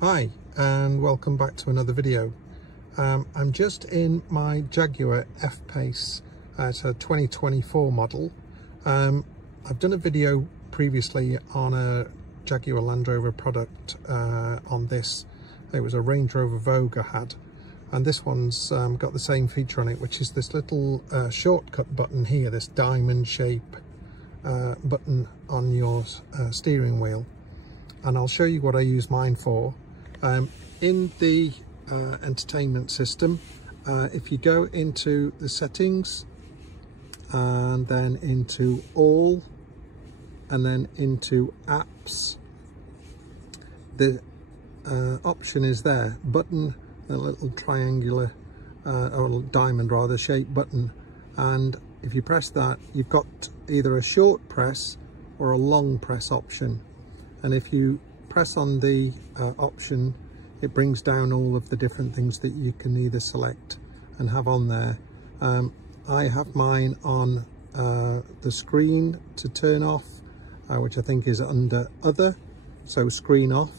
Hi and welcome back to another video. I'm just in my Jaguar F Pace. It's a 2024 model. I've done a video previously on a Jaguar Land Rover product on this. It was a Range Rover Vogue I had, and this one's got the same feature on it, which is this little shortcut button here, this diamond shape button on your steering wheel. And I'll show you what I use mine for. In the entertainment system, if you go into the settings and then into all and then into apps, the option is there, button, a little triangular or diamond rather shaped button, and if you press that, you've got either a short press or a long press option. And if you press on the option, it brings down all of the different things that you can either select and have on there. I have mine on the screen to turn off, which I think is under other, so screen off.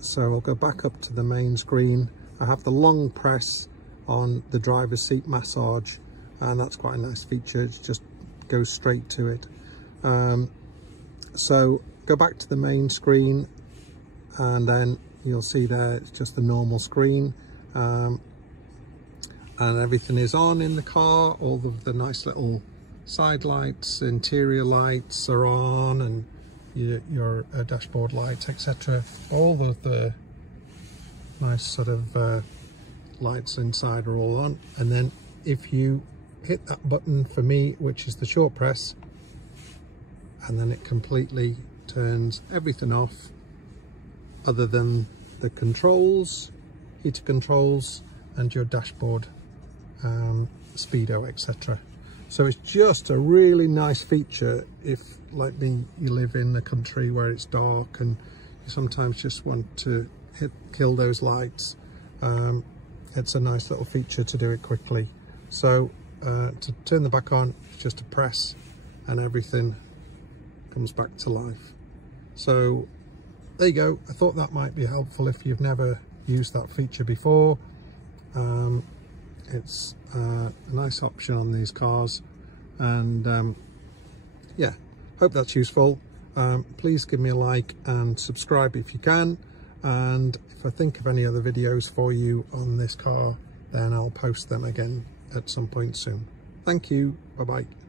So I'll go back up to the main screen. I have the long press on the driver's seat massage, and that's quite a nice feature. It just goes straight to it. So go back to the main screen, and then you'll see there it's just the normal screen, and everything is on in the car. All of the nice little side lights, interior lights are on, and your dashboard lights, etc. All of the nice sort of lights inside are all on. And then if you hit that button for me, which is the short press, and then it completely turns everything off other than the controls, heater controls, and your dashboard, speedo, etc. So it's just a really nice feature if, like me, you live in the country where it's dark and you sometimes just want to kill those lights. It's a nice little feature to do it quickly. So to turn the back on, it's just a press and everything comes back to life. So there you go. I thought that might be helpful if you've never used that feature before. It's a nice option on these cars, and yeah, hope that's useful. Please give me a like and subscribe if you can, and if I think of any other videos for you on this car, then I'll post them again at some point soon. Thank you. Bye bye.